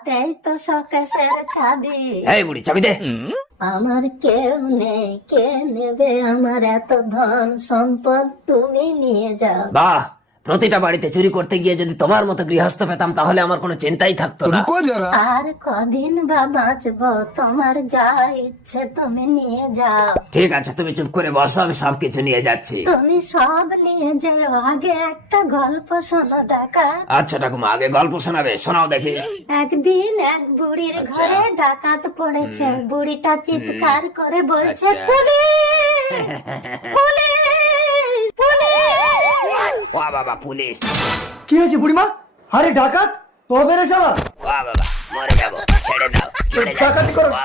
হাতেই তো শোকেশের চাবি। এই বুড়ি চাবি দে। আমার কেউ নেই, কে নেবে আমার এত ধন সম্পদ, তুমি নিয়ে যাও। বাহ, প্রতিটা বাড়িতে চুরি করতে গিয়ে যদি তোমার মতো গৃহস্থ পেতাম তাহলে আমার কোনো চিন্তাই থাকতো না। আর কদিন বা বাঁচবো, তোমার যা ইচ্ছে তুমি নিয়ে যাও। ঠিক আছে, তুমি চুপ করে বসো, আমি সবকিছু নিয়ে যাচ্ছি। তুমি সব নিয়ে যাও, আগে একটা গল্প শোনো ডাকাত। আচ্ছা ঠাকুমা, আগে গল্প শোনাবে, শোনাও দেখি। একদিন এক বুড়ির ঘরে ডাকাত পড়েছে। বুড়িটা চিৎকার করে বলছে, পুলিশ পুলিশ পুলিশ। ওয়া বাবা, পুলিশ! কি হয়েছে বুড়িমা? আরে ডাকাত, তবে রে শালা, ওয়া বাবা, মরে যাবো, ছেড়ে দাও, চলে যাও। ডাকাতি করো,